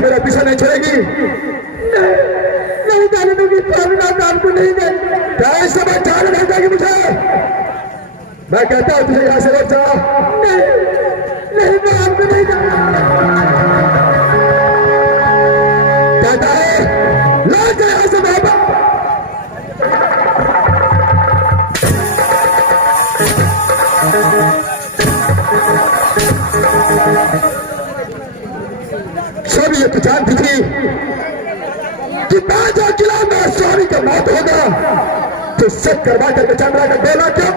मेरा पीछा नहीं छोड़ेगी? नहीं जाने दूंगी, स्वामीनाथ आपको नहीं देंगे। क्या इस समय जाने नहीं देगी मुझे? मैं कहता हूं तुझे यहां से लौट जा। नहीं मैं आपको नहीं कहता है लौट जा यहां से बाबा। सब ये तो जानती थी कि 5 किलो में स्वामी का मौत होगा, तो सब करवा करके चंद्रा का बोला क्यों?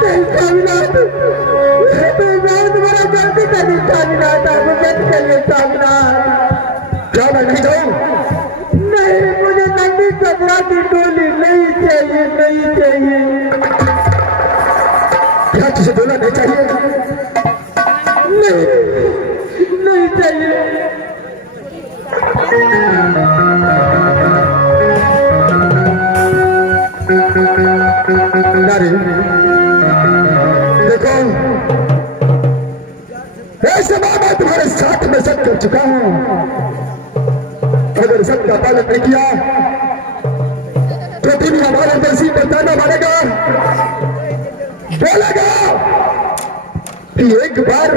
नहीं स्वामीनाथ, मैं तुम्हारा गलती करी स्वामीनाथ, आप मत करिए स्वामीनाथ। क्या मैं नहीं जाऊं? नहीं, मुझे नंदी चंद्रा की टोली नहीं चाहिए, नहीं चाहिए। क्या तुझे बोला नहीं चाहिए? नहीं, नहीं चाहिए। नारी देखो, ऐसे बाबा तुम्हारे साथ में सब कर चुका हूं। अगर सबका पालन नहीं किया तो तुम हमारे बंसी पर ताना मारेगा, बोलेगा कि एक बार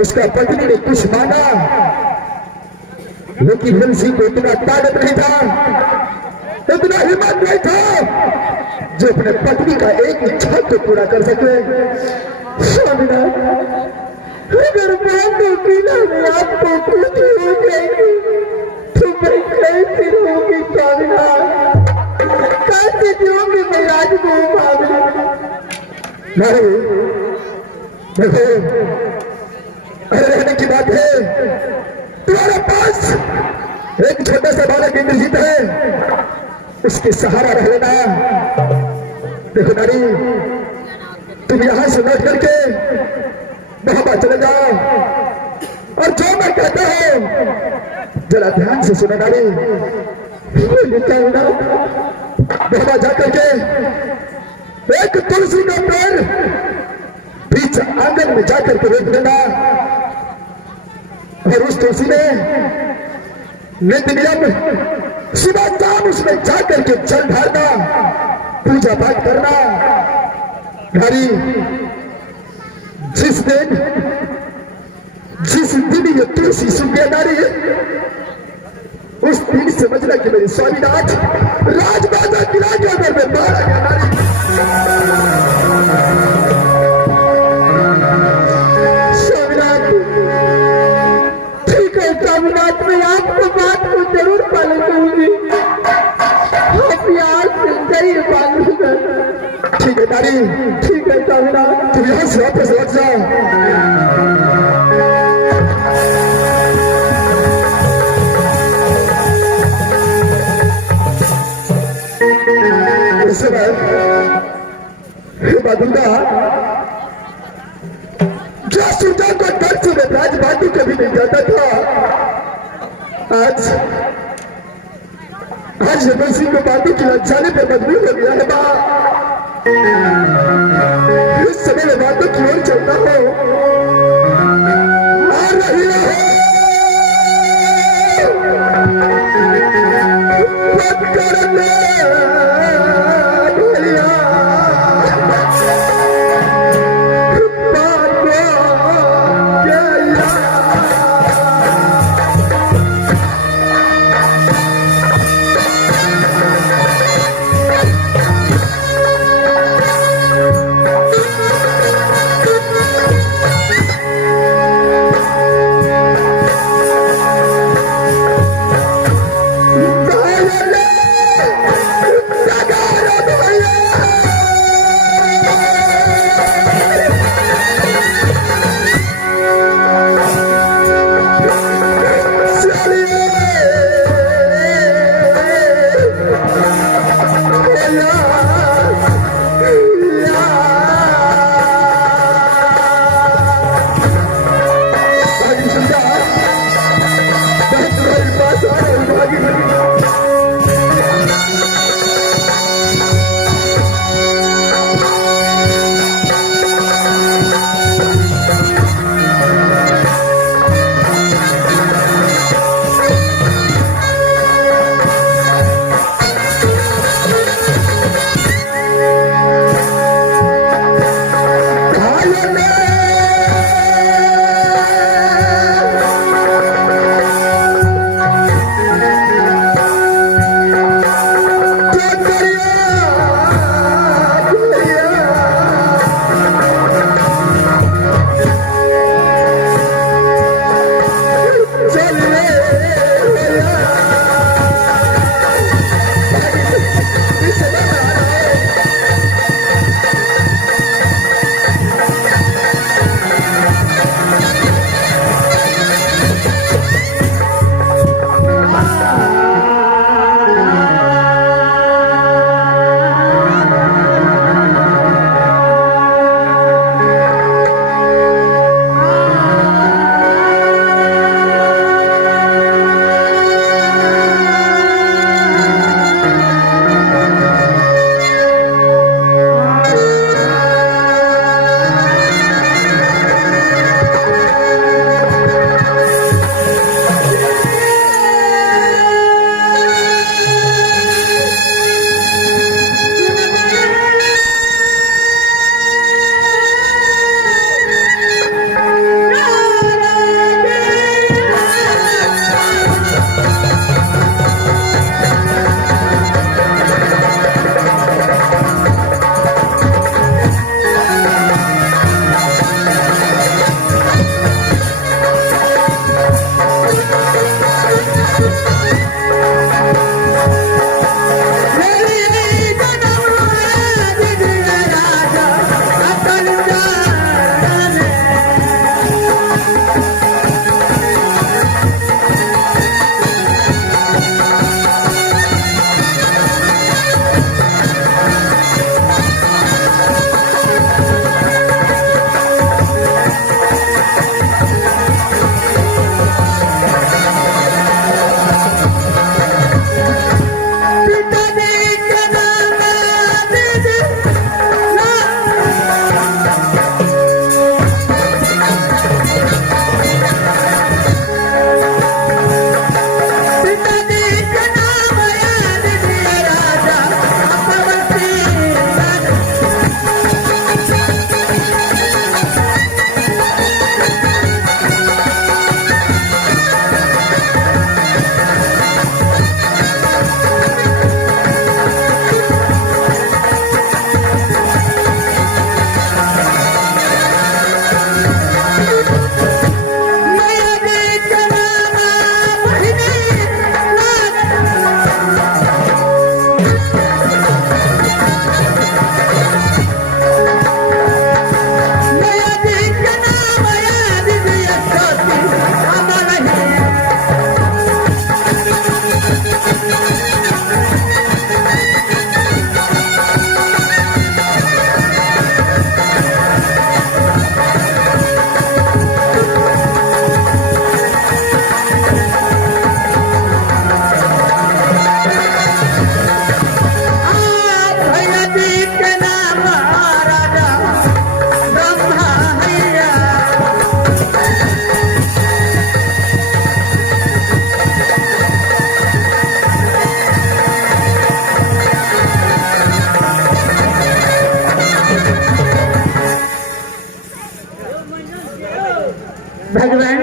उसका पत्नी ने कुछ मांगा, लेकिन बंसी को इतना ताकत नहीं था, इतना हिम्मत नहीं था जो अपने पत्नी का एक इच्छा को पूरा कर सके। स्वामीनाथ, अगर बातों की ना आपको कुछ हो जाएगी तो मैं कैसे रहूंगी स्वामीनाथ? कैसे जीऊंगी मैं आज को? नहीं देखो, रहने की बात है, तुम्हारे पास एक छोटा सा बालक इंद्रजीत है, उसके सहारा रह लेना। देखो नारी, तुम यहां से लौट करके वहां चले जाओ, और जो मैं कहता हूं जरा ध्यान से सुनो नारी। वहां जाकर के एक तुलसी का पेड़ बीच आंगन में जाकर के रोक देना, और उस तुलसी में नित्य नियम सुबह शाम उसमें जाकर के जल ढालना, पूजा पाठ करना। नारी, जिस दिन ये तुलसी सूख गया नारी, उस दिन समझना कि मेरी स्वामीनाथ राजमाता किला के अंदर में मारा गया। नारी स्वामीनाथ, ठीक है स्वामीनाथ, मैं आपको बात को जरूर पालन करूंगी, आप यहाँ से सही पालूंगा। ठीक है नारी, ठीक है स्वामीनाथ, तुम यहाँ से वापस लौट जाओ। बादुंगा जो सुजा को डर से राजबाटू कभी नहीं जाता था, आज बंसी को बाटू की जाने पर मजबूर हो गया है। इस समय में बातों की ओर चलता हो, आ रही है भगवान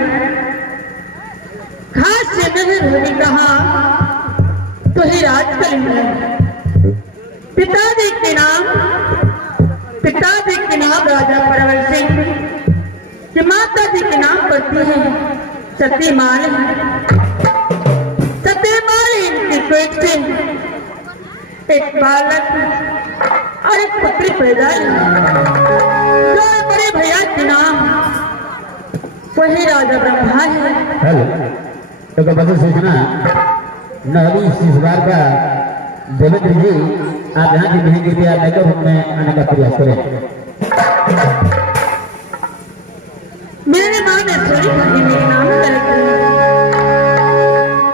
खास से नहीं भूमि कहा तो ही राज करेंगे। पिताजी के नाम राजा परवर सिंह कि माता जी के नाम पड़ती है सतीमाल। सतीमाल इनकी पेट से एक बालक और एक पुत्री पैदा हुई जो बड़े भैया के नाम वही राजा ब्रह्मा है। हेलो तो बता सूचना नवी इस बार का देवेंद्र जी आप यहाँ की बहन कृपया लेकर हमें आने का प्रयास करें। मेरे माँ ने थोड़ी कही मेरे नाम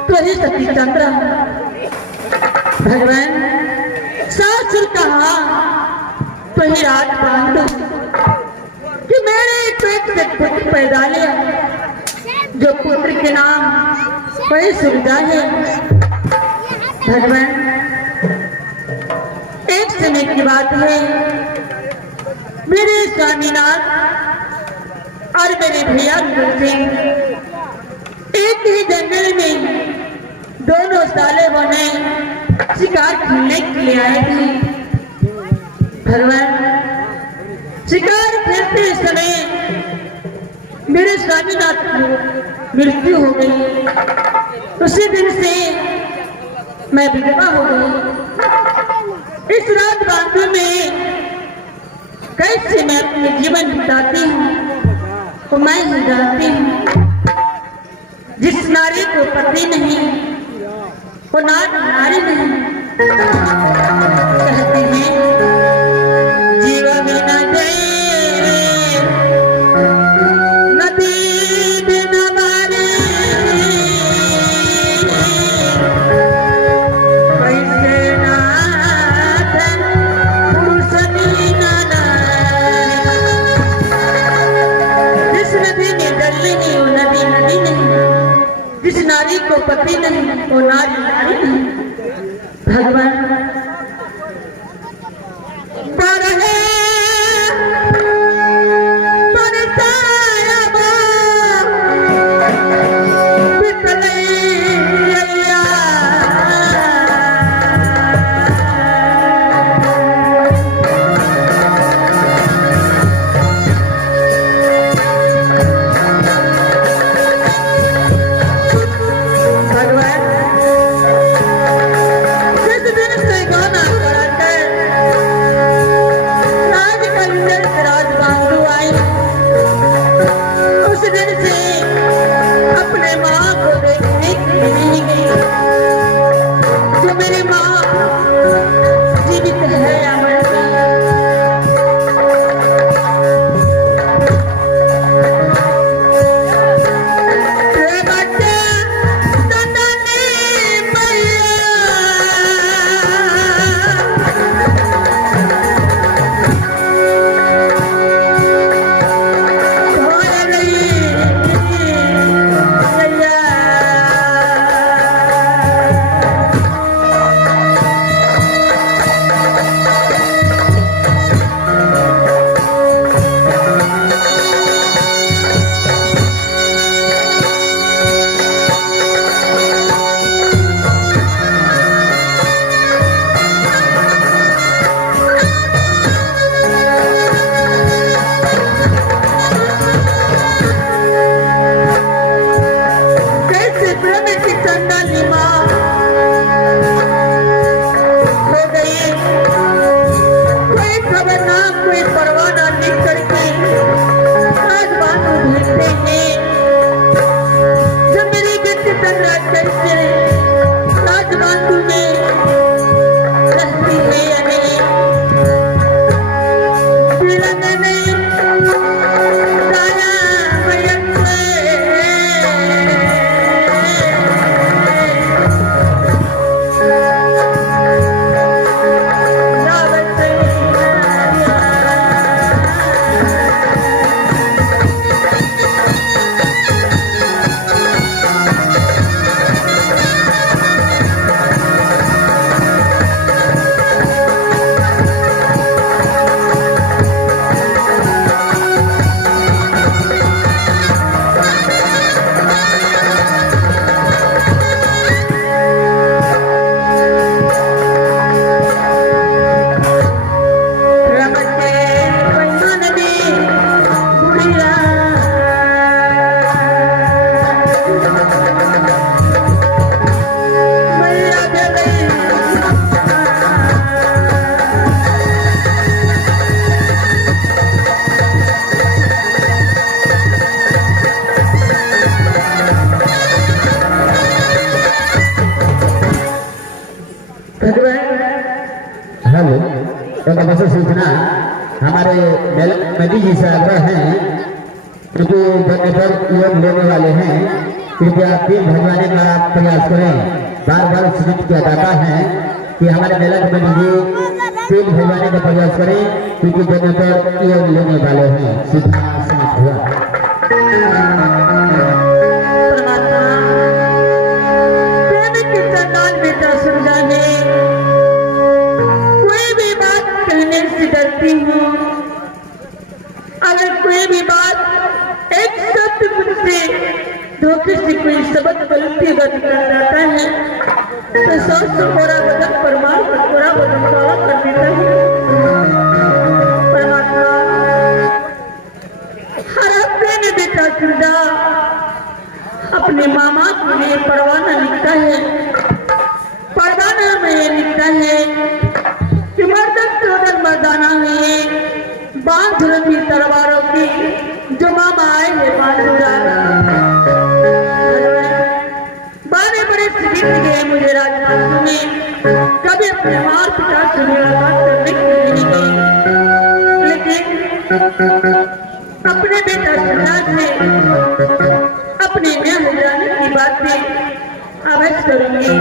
तो ही सती चंद्र भगवान सासुर कहा तो ही राज पांडु कि मेरे पेट से पुत्र पैदा लिया जो पुत्र के नाम वही सुविधा है। भगवान एक समय की बात है मेरे स्वामीनाथ और मेरे भैया सिंह एक ही जंगल में दोनों साले बने शिकार खेलने के लिए आए थे। भगवान शिकार खेलते समय मेरे स्वामीनाथ की मृत्यु हो गई। उसी दिन से मैं विधवा हो गई। इस रात बांधो में कैसे मैं अपने जीवन बिताती हूँ तो मैं ही जानती हूँ। जिस नारी को पति नहीं वो नारी नहीं। कहते हैं जीवन न जाए नारी को पति नहीं वो नारी नारी नहीं। भगवान पर है भगवान हेलो एक अवसर सूचना हमारे मोदी जी से आग्रह है क्योंकि जनरेटर योग लेने वाले हैं, कृपया तेल भरवाने का प्रयास करें। बार बार सूचित किया जाता है कि हमारे मेला कमेटी जी तेल भरवाने का प्रयास करें क्योंकि जनरेटर योग लेने वाले हैं। सीधा समाप्त हुआ। डरती हूँ, अगर कोई भी बात एक शब्द मुझसे धोखे से कोई शब्द गलती कर जाता है तो सोच से पूरा बदन परमार पूरा बदन काला कर देता है। परमात्मा हर हफ्ते में बेटा सुरजा अपने मामा के लिए परवाना लिखता है। परवाना में लिखता है कि मर्दाना है बांध रखी तलवारों की जो मामा आए हैं बड़े बड़े सीख गए मुझे राजनाथ में कभी अपने मार पिता से मुलाकात करने के लिए गए, लेकिन अपने बेटा सुनाज से अपने ब्याह जाने की बातें अवश्य करूंगी।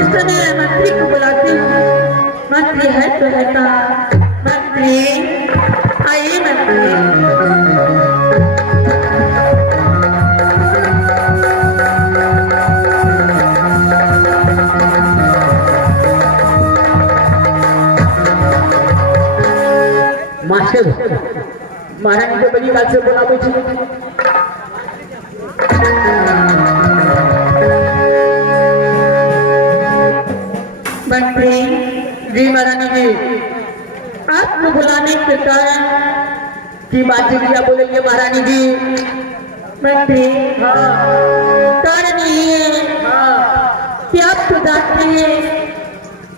इस समय मंत्री को बुलाती हूँ। मंत्री है तो है का मंत्री आइए मंत्री। मास्टर महारानी को बड़ी बात से बोला पूछी मंत्री जी महारानी जी आपको बुलाने के कारण की बात क्या बोलेंगे महारानी जी? मंत्री कारण ये कि आप तो जानते हैं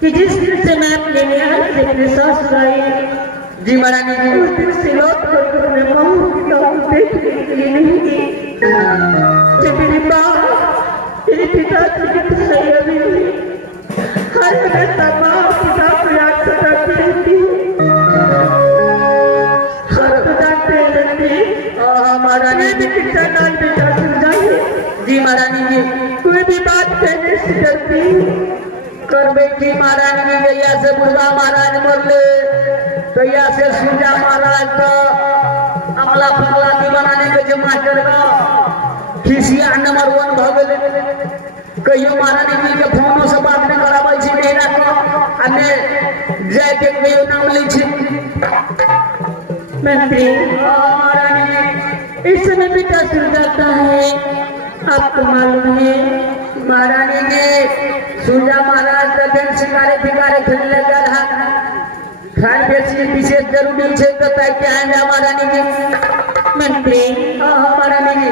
कि जिस दिन से मैं अपने न्याय से अपने सास आई जी महारानी जी उस दिन से लौट कर मैं माँ पिता देखने के लिए नहीं गई। जब मेरी माँ मेरे पिताजी की सही अभी हर हमेशा माँ पिता को याद सताती रहती है। जी महारानी जी कोई भी बात कहने से डरती कर बेटी महारानी जी गैया से मुर्गा महाराज मरले गैया से सूजा महाराज तो अमला फगला की बनाने के जो मास्टर का खिसिया नंबर 1 भगले कहियो महारानी जी के फोनों से बात नहीं कराबै छी मेरा को अन्य जय के कहियो नाम लै छी। मंत्री महारानी इस समय बेटा सुन जाता है आपको मालूम है महारानी जी सूजा महाराज का दिन शिकारे भिकारे खेलने लगा था खान बेची विशेष जरूरी है तो तय क्या है महारानी जी? मंत्री महारानी जी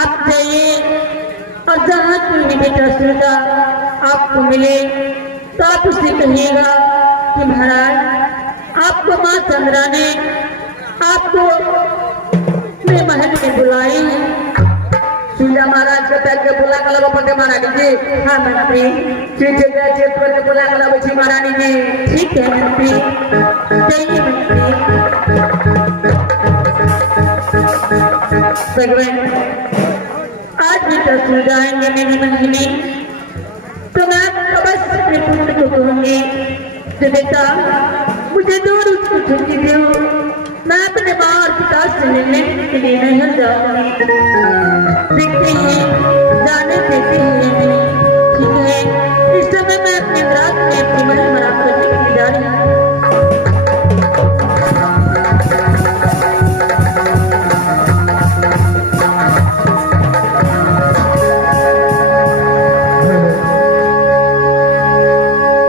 आप जाइए और जहाँ कोई भी बेटा सुनगा आपको मिले तो आप उससे कहिएगा कि महाराज आपको माँ चंद्रा ने आपको मेरे महल में बुलाए हैं। सूजा महाराज के पैर के बुला कर लगा पड़े महारानी जी। हाँ मंत्री ठीक है चेतवर के बुला कर लगा महारानी जी। ठीक है मंत्री जाइए मंत्री। आज बेटा सो जाएंगे मेरी मंजिली तो मैं अवश्य अपने पुत्र को कहूंगी कि बेटा मुझे 2 रोज की छुट्टी दो, मैं अपने माँ और पिता से मिलने के लिए नहीं जाऊंगी। देखते हैं जाने देते हैं।